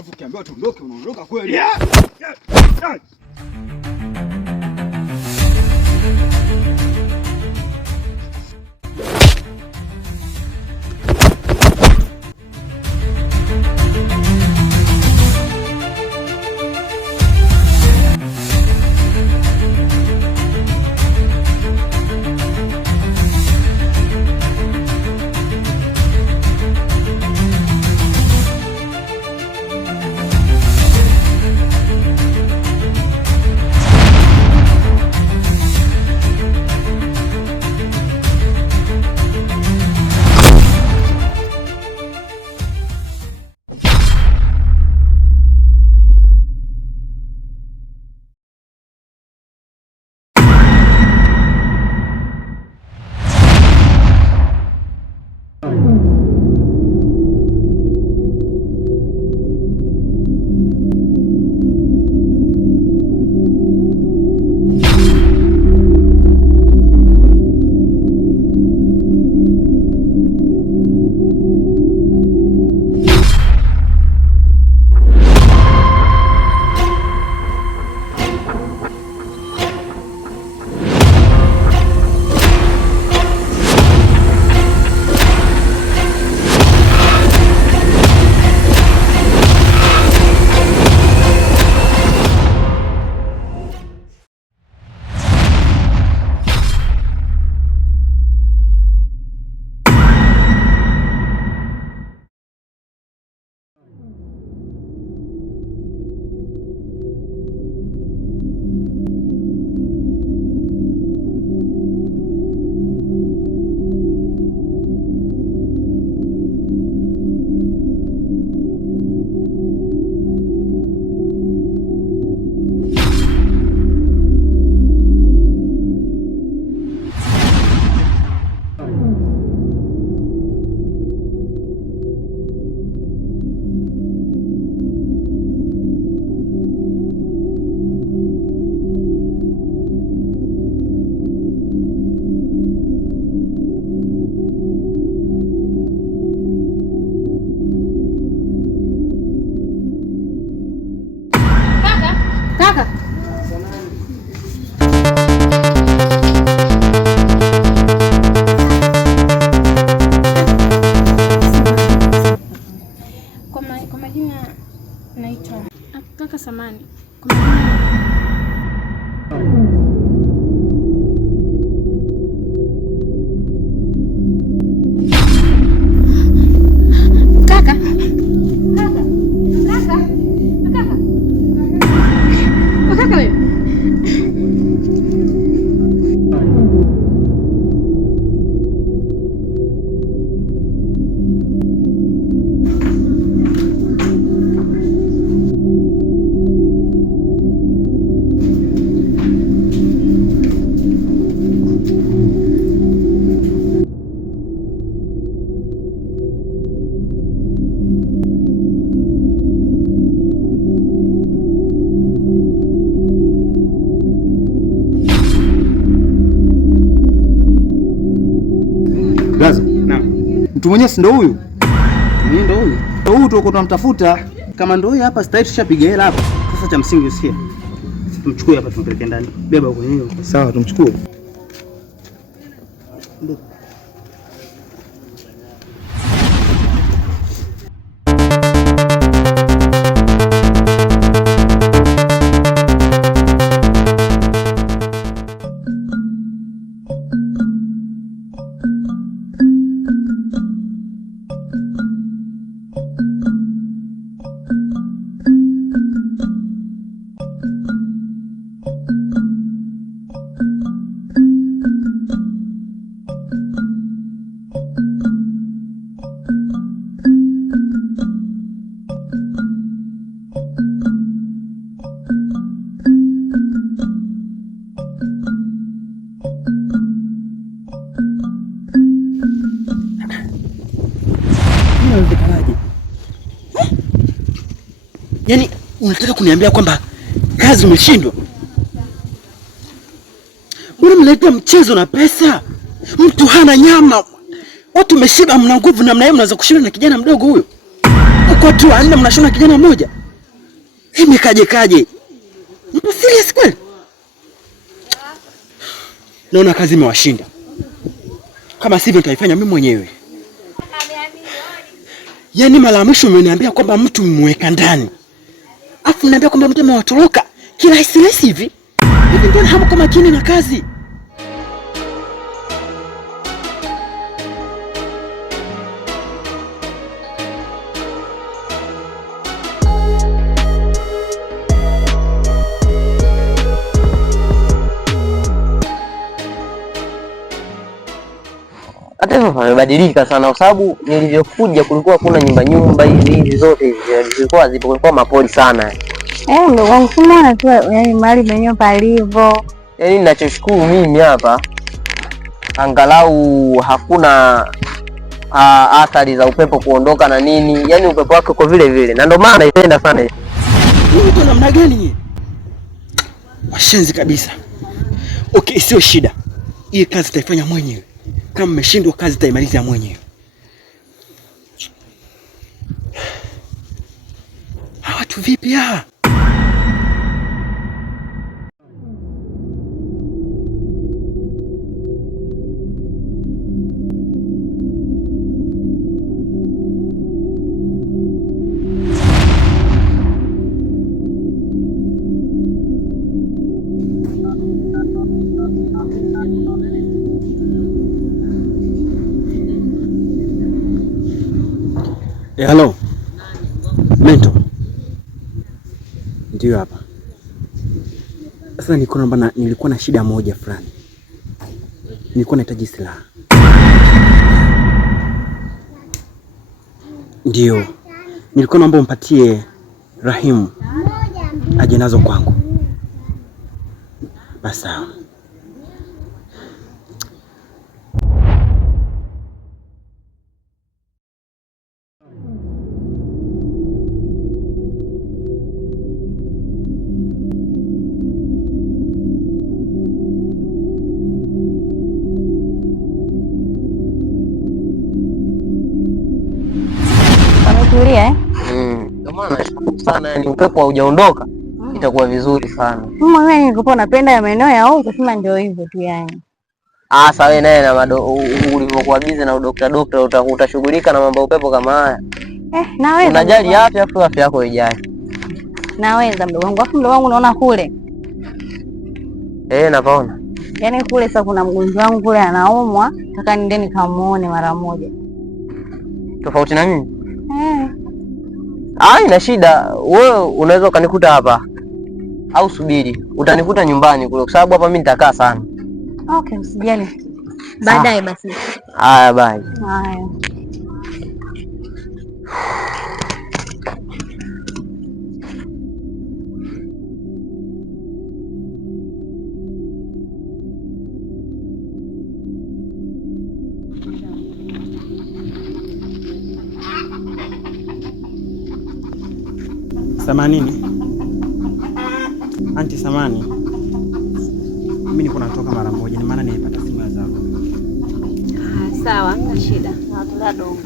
Alafu ukiambiwa tuondoke unaondoka kweli. samani. Kaka. Kaka wewe. Mtu mwenyewe si ndo huyu? Mimi ndo huyu. Ndo huyu tuko tunamtafuta. Kama ndo huyu hapa sasa tushapiga hela hapa. Sasa cha msingi usikie. Tumchukue hapa tumpeleke ndani. Beba huko hiyo. Sawa, tumchukue. Yaani unataka kuniambia kwamba kazi umeshindwa? Unamletea mchezo na pesa? Mtu hana nyama. Watu umeshiba, mna nguvu namna hiyo, mnaweza kushinda na kijana mdogo huyo? Kwa tu anne mnashona kijana mmoja. Kaje. Mpo serious kweli? Naona kazi imewashinda. Kama sivyo nitaifanya mimi mwenyewe. Yaani mara ya mwisho umeniambia kwamba mtu mmeweka ndani. Afu unaniambia kwamba mtu amewatoroka. Kirahisi hivi. Hivi ndio hamko makini na kazi. Hata hivyo pamebadilika sana kwa sababu nilivyokuja kulikuwa kuna nyumba hizi zote hizi zilikuwa zipo, kulikuwa mapoli sana. Ndio wangu tu, yani mali penyewe palivo. Yaani ninachoshukuru mimi hapa angalau hakuna athari za upepo kuondoka na nini. Yaani upepo wake uko vile vile. Na ndio maana naipenda sana hii. Mimi kwa namna gani nyinyi? Washenzi kabisa. Okay, sio shida. Hii kazi taifanya mwenyewe. Kama mmeshindwa kazi taimaliza mwenyewe. Hawa tu vipi hawa? Hello. Mento. Ndio hapa. Sasa nilikuwa na shida moja fulani. Nilikuwa nahitaji silaha. Ndio. Nilikuwa naomba umpatie Rahimu aje nazo kwangu. Basi sawa. Tulia Ndio maana nashukuru sana, yani upepo haujaondoka itakuwa vizuri sana. Mimi nilikuwa napenda ya maeneo ya huko, sema ndio hivyo tu yani. Sasa wewe naye na ulivyokuwa busy na dokta utashughulika na mambo upepo kama haya. Naweza. Unajali afya yako ijali. Naweza mdogo wangu. Afu mdogo wangu naona kule. Napaona. Yaani kule sasa kuna mgonjwa wangu kule anaumwa, nataka niende nikamuone mara moja. Tofauti na mimi? Ina shida. Wewe unaweza ukanikuta hapa au subiri, utanikuta nyumbani kule kwa sababu hapa mimi nitakaa sana. Okay, usijali. Baadaye basi. Haya, bye. Haya. Samanini. Anti samani. Mimi niko natoka mara moja, ni maana nimepata simu zako. Sawa, hamna shida. Nataka dogo.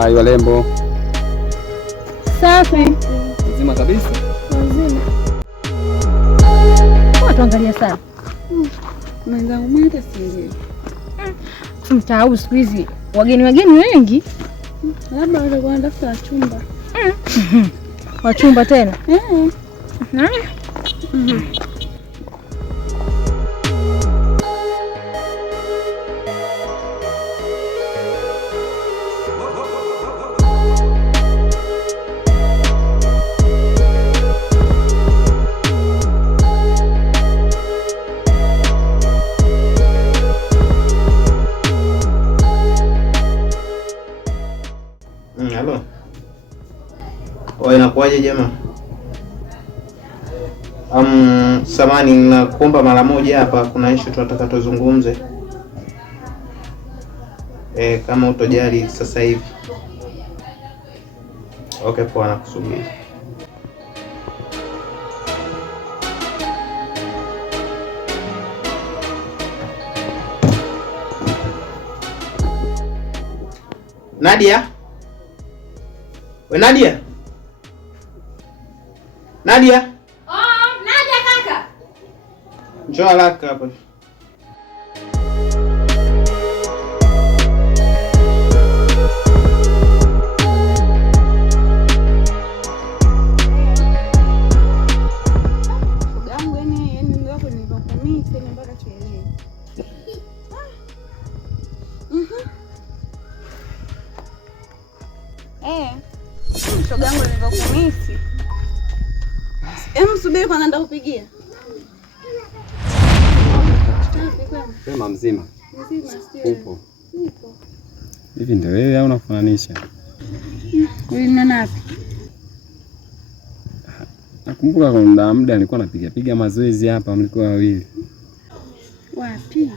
Hai walembo. Safi. Nzima kabisa. Nzima. Tuangalia sana. Mwenzangu mimi hata sielewi. Mtaau siku hizi wageni wengi. Labda wale wanatafuta wachumba. Wachumba tena? Inakuwaje jamaa? Samani, nakuomba mara moja hapa, kuna issue tunataka tuzungumze. Kama utojali sasa hivi. Okay, poa, nakusubiri. Nadia? We Nadia? Nadia? Nadia kaka. Njoo haraka hapa. Shoga yangu nilivyokumisi. Subiri kwanza ndakupigia. Sema mzima. Mzima sio. Upo. Nipo. Hivi ndio wewe au unafananisha? Uliniona wapi? Nakumbuka kuna muda nilikuwa napiga mazoezi hapa, mlikuwa wawili. Wapi?